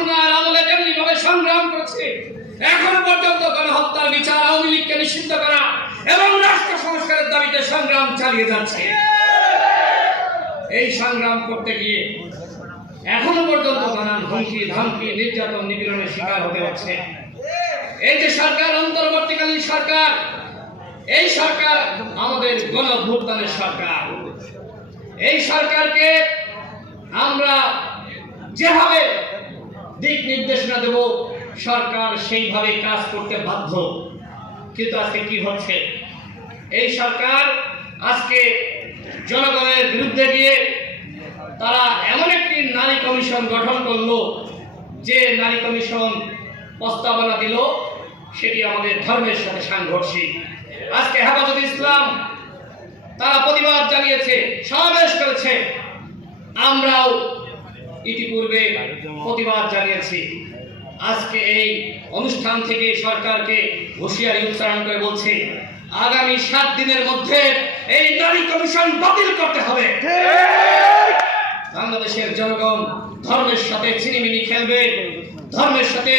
হাসিনার আমলে যেমনি ভাবে সংগ্রাম করেছে, এখনও পর্যন্ত গণহত্যার বিচার আওয়ামী লীগকে নিষিদ্ধ করা এবং রাষ্ট্র সংস্কারের দাবিতে সংগ্রাম চালিয়ে যাচ্ছে। এই সংগ্রাম করতে গিয়ে এখনও পর্যন্ত নানান হুমকি, ধামকি, নির্যাতন, নিপীড়নের শিকার হতে হচ্ছে। এই যে সরকার, অন্তর্বর্তীকালীন সরকার, এই সরকার আমাদের গণভোটদানের সরকার। এই সরকারকে আমরা যেভাবে দিক নির্দেশনা দেব, সরকার সেইভাবে কাজ করতে বাধ্য। কিন্তু আজকে কি হচ্ছে? এই সরকার আজকে জনগণের বিরুদ্ধে গিয়ে তারা এমন একটি নারী কমিশন গঠন করল, যে নারী কমিশন প্রস্তাবনা দিল, সেটি আমাদের ধর্মের সাথে সাংঘর্ষিক। আজকে হেফাজত ইসলাম তারা প্রতিবাদ জানিয়েছে, সমাবেশ করেছে। আমরাও ইতিপূর্বে প্রতিবাদ জানিয়েছি। আজকে এই অনুষ্ঠান থেকে সরকারকে হুঁশিয়ারি উচ্চারণ করে বলছে, আগামী সাত দিনের মধ্যে এই নারী কমিশন বাতিল করতে হবে। বাংলাদেশের জনগণ ধর্মের সাথে চিনিমিনি খেলবে, ধর্মের সাথে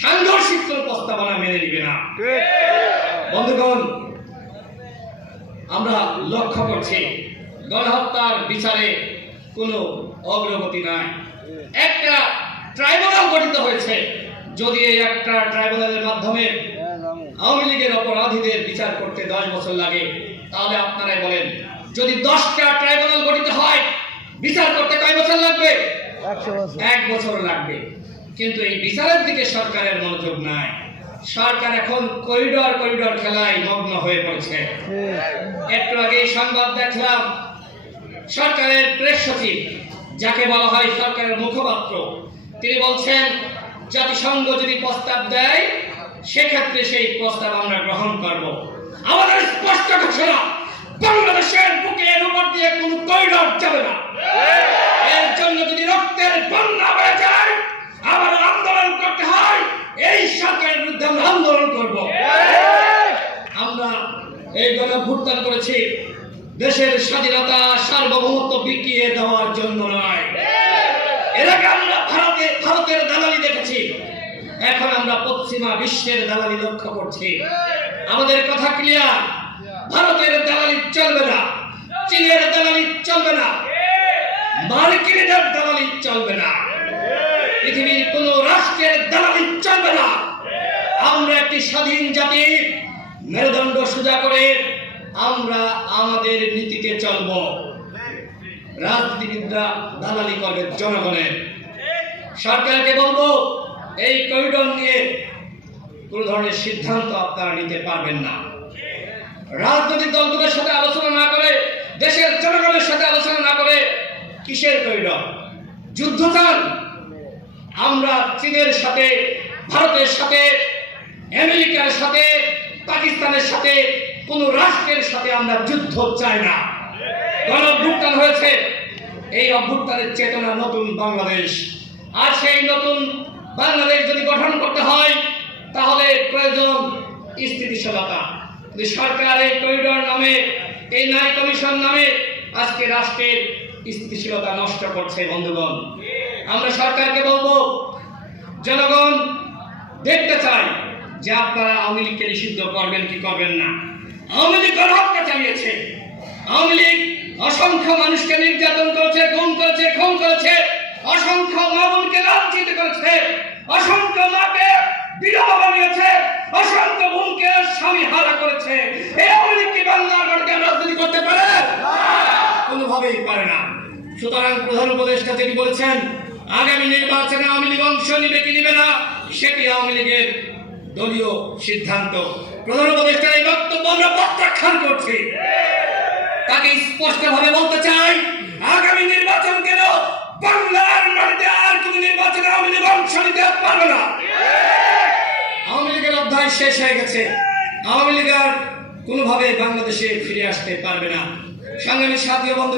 সাংঘর্ষিক প্রস্তাবনা মেনে নিবে না। বন্ধুগণ, আমরা লক্ষ্য করছি, গণহত্যার বিচারে কোনো অগ্রগতি নাই। একটা ট্রাইব্যুনাল গঠিত হয়েছে। যদি এই একটা ট্রাইব্যুনালের মাধ্যমে আওয়ামী লীগের অপরাধীদের বিচার করতে দশ বছর লাগে তাহলে আপনারাই বলেন যদি দশটা ট্রাইব্যুনাল গঠিত হয় বিচার করতে কয় বছর লাগবে? এক বছর লাগবে। কিন্তু এই বিচারের দিকে সরকারের মনোযোগ নাই। সরকার এখন করিডর করিডর খেলায় মগ্ন হয়ে পড়েছে। একটু আগে সংবাদ দেখলাম সরকারের প্রেস সচিব, যাকে বলা হয় সরকারের মুখপাত্র, তিনি বলছেন, জাতিসংঘ যদি প্রস্তাব দেয়, সেক্ষেত্রে সেই প্রস্তাব আমরা গ্রহণ করব। আমাদের স্পষ্ট ঘোষণা, বাংলাদেশের বুকের উপর দিয়ে কোন করিডর যাবে না। এর জন্য যদি রক্তের বন্যা হয়ে যায়, আবার আন্দোলন করতে হয়, এই সরকারের বিরুদ্ধে আমরা আন্দোলন করব। আমরা এই গণভুত্থান করেছি। দেশের স্বাধীনতা সার্বভৌমত্ব বিকিয়ে দেওয়ার জন্য নয়। এর আমরা ভারতে, ভারতের দালালি দেখেছি। এখন আমরা পশ্চিমা বিশ্বের দালালি লক্ষ্য করছি। আমাদের কথা ক্লিয়ার ভারতের দালালি চলবে না। চীনের দালালি চলবে না। মার্কিনের দালালি চলবে না। পৃথিবীর কোন রাষ্ট্রের দালালি চলবে না। আমরা একটি স্বাধীন জাতি। মেরুদণ্ড সোজা করে আমরা আমাদের নীতিতে চলব। রাজনীতিবিদরা দালালি করবে জনগণের। সরকারকে বলব, এই করিডর নিয়ে কোন ধরনের সিদ্ধান্ত আপনারা নিতে পারবেন না। রাজনৈতিক দলগুলোর সাথে আলোচনা না করে, দেশের জনগণের সাথে আলোচনা না করে কিসের করিডর যুদ্ধ চান আমরা চীনের সাথে, ভারতের সাথে, আমেরিকার সাথে, পাকিস্তানের সাথে কোন রাষ্ট্রের সাথে আমরা যুদ্ধ চাই না। গণ অভ্যুত্থান হয়েছে। এই অভ্যুত্থানের চেতনা নতুন বাংলাদেশ। আর সেই নতুন বাংলাদেশ যদি গঠন করতে হয়, তাহলে প্রয়োজন স্থিতিশীলতা। সরকার এই করিডোর নামে, এই নারী কমিশন নামে আজকে রাষ্ট্রের স্থিতিশীলতা নষ্ট করছে, বন্ধুগণ। আমরা সরকারকে বলব, জনগণ, দেখতে চাই যে আপনারা আওয়ামী লীগকে নিষিদ্ধ করবেন কি করবেন না। আওয়ামী লীগ গণহত্যা চালিয়েছে। আওয়ামী লীগ অসংখ্য মানুষকে নির্যাতন করেছে গুম করেছে, খুন করেছে। অসংখ্য মা বোনকে লাঞ্ছিত করেছে। অসংখ্য মাকে বিধবা বানিয়েছে। অসংখ্য বোনকে স্বামী হারা করেছে। এই আওয়ামী লীগ কি বাংলার মাটিতে রাজনীতি করতে পারে? কোনোভাবেই পারে না। সুতরাং প্রধান উপদেষ্টা তিনি বলেছেন, আগামী নির্বাচনে আওয়ামী লীগ অংশ নিবে কি নিবে না, সেটি আওয়ামী লীগের দলীয় সিদ্ধান্ত। প্রধান উপদেষ্টার এই প্রত্যাখ্যান করছি। তাকে বলতে চাই, আগামী নির্বাচন কেন বাংলার মাটিতে আর কোন নির্বাচনে আওয়ামী লীগ অংশ নিতে পারবে না? আওয়ামী লীগের অধ্যায় শেষ হয়ে গেছে। আওয়ামী লীগ আর কোনোভাবে বাংলাদেশে ফিরে আসতে পারবে না। সংগ্রামী সাথী বন্ধু